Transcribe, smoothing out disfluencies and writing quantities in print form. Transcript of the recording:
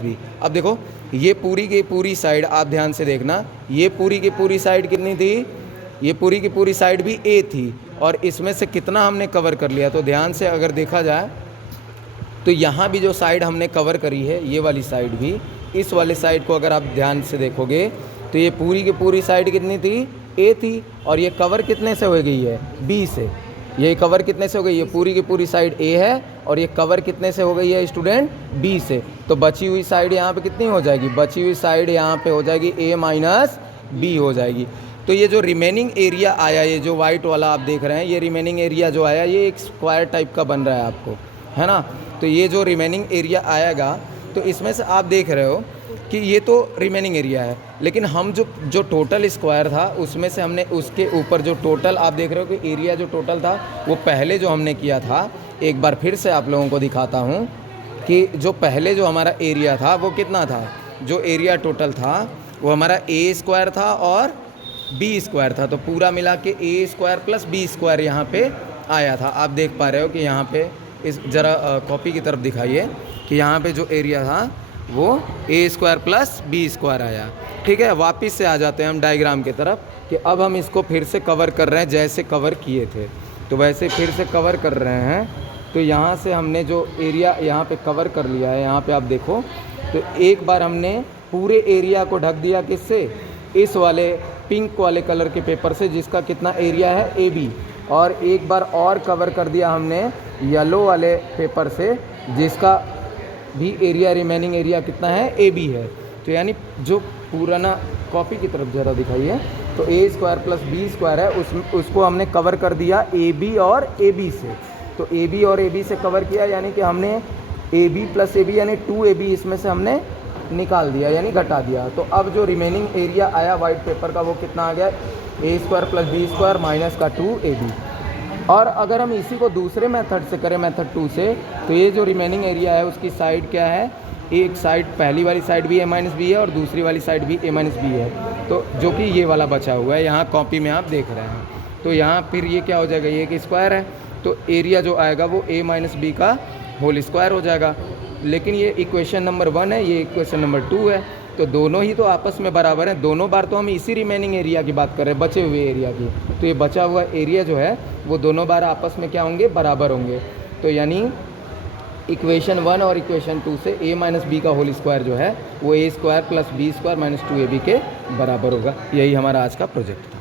भी। अब देखो ये पूरी की पूरी साइड आप ध्यान से देखना, ये पूरी की पूरी साइड कितनी थी, ये पूरी की पूरी साइड भी ए थी और इसमें से कितना हमने कवर कर लिया। तो ध्यान से अगर देखा जाए तो यहाँ भी जो साइड हमने कवर करी है, ये वाली साइड भी, इस वाले साइड को अगर आप ध्यान से देखोगे तो ये पूरी की पूरी साइड कितनी थी, ए थी, और ये कवर कितने से हो गई है, बी से। ये कवर कितने से हो गई है, पूरी की पूरी साइड ए है और ये कवर कितने से हो गई है स्टूडेंट, बी से। तो बची हुई साइड यहाँ पे कितनी हो जाएगी, बची हुई साइड यहाँ पे हो जाएगी ए माइनस बी हो जाएगी। तो ये जो रिमेनिंग एरिया आया, ये जो वाइट वाला आप देख रहे हैं, ये रिमेनिंग एरिया जो आया ये एक स्क्वायर टाइप का बन रहा है आपको, है ना। तो ये जो रिमेनिंग एरिया आएगा तो इसमें से आप देख रहे हो कि ये तो रिमेनिंग एरिया है, लेकिन हम जो टोटल स्क्वायर था उसमें से हमने उसके ऊपर जो टोटल आप देख रहे हो कि एरिया जो टोटल था वो पहले जो हमने किया था, एक बार फिर से आप लोगों को दिखाता हूँ कि जो पहले जो हमारा एरिया था वो कितना था, जो एरिया टोटल था वो हमारा ए स्क्वायर था और बी स्क्वायर था। तो पूरा मिला के ए स्क्वायर प्लस बी स्क्वायर यहाँ पे आया था। आप देख पा रहे हो कि यहाँ पे इस ज़रा कॉपी की तरफ दिखाइए कि यहाँ पे जो एरिया था वो A square plus B square आया। ठीक है, वापस से आ जाते हैं हम डायग्राम की तरफ कि अब हम इसको फिर से कवर कर रहे हैं, जैसे कवर किए थे तो वैसे फिर से कवर कर रहे हैं। तो यहाँ से हमने जो एरिया यहाँ पे कवर कर लिया है, यहाँ पे आप देखो तो एक बार हमने पूरे एरिया को ढक दिया किससे, इस वाले पिंक वाले कलर के पेपर से जिसका कितना एरिया है ए बी, और एक बार और कवर कर दिया हमने येलो वाले पेपर से जिसका भी एरिया रिमेनिंग एरिया कितना है, ए बी है। तो यानी जो पुराना कॉपी की तरफ ज़रा दिखाइए, तो ए स्क्वायर प्लस बी स्क्वायर है उसको हमने कवर कर दिया ए बी और ए बी से। तो ए बी और ए बी से कवर किया, यानी कि हमने A B plus A B यानी 2ab इसमें से हमने निकाल दिया यानी घटा दिया। तो अब जो रिमेनिंग एरिया आया वाइट पेपर का वो कितना आ गया, A square plus B square minus का 2ab। और अगर हम इसी को दूसरे मेथड से करें, मेथड 2 से, तो ये जो रिमेनिंग एरिया है उसकी साइड क्या है, एक साइड पहली वाली साइड भी ए माइनस बी है और दूसरी वाली साइड भी ए माइनस बी है, तो जो कि ये वाला बचा हुआ है यहाँ कॉपी में आप देख रहे हैं। तो यहाँ फिर ये क्या हो जाएगा, ये एक स्क्वायर है तो एरिया जो आएगा वो ए माइनस बी का होल स्क्वायर हो जाएगा। लेकिन ये इक्वेशन नंबर 1 है, ये इक्वेशन नंबर 2 है, तो दोनों ही तो आपस में बराबर हैं। दोनों बार तो हम इसी रिमेनिंग एरिया की बात कर रहे हैं, बचे हुए एरिया की। तो ये बचा हुआ एरिया जो है वो दोनों बार आपस में क्या होंगे, बराबर होंगे। तो यानी इक्वेशन 1 और इक्वेशन 2 से ए माइनस बी का होल स्क्वायर जो है वो A square plus B square minus 2ab के बराबर होगा। यही हमारा आज का प्रोजेक्ट था।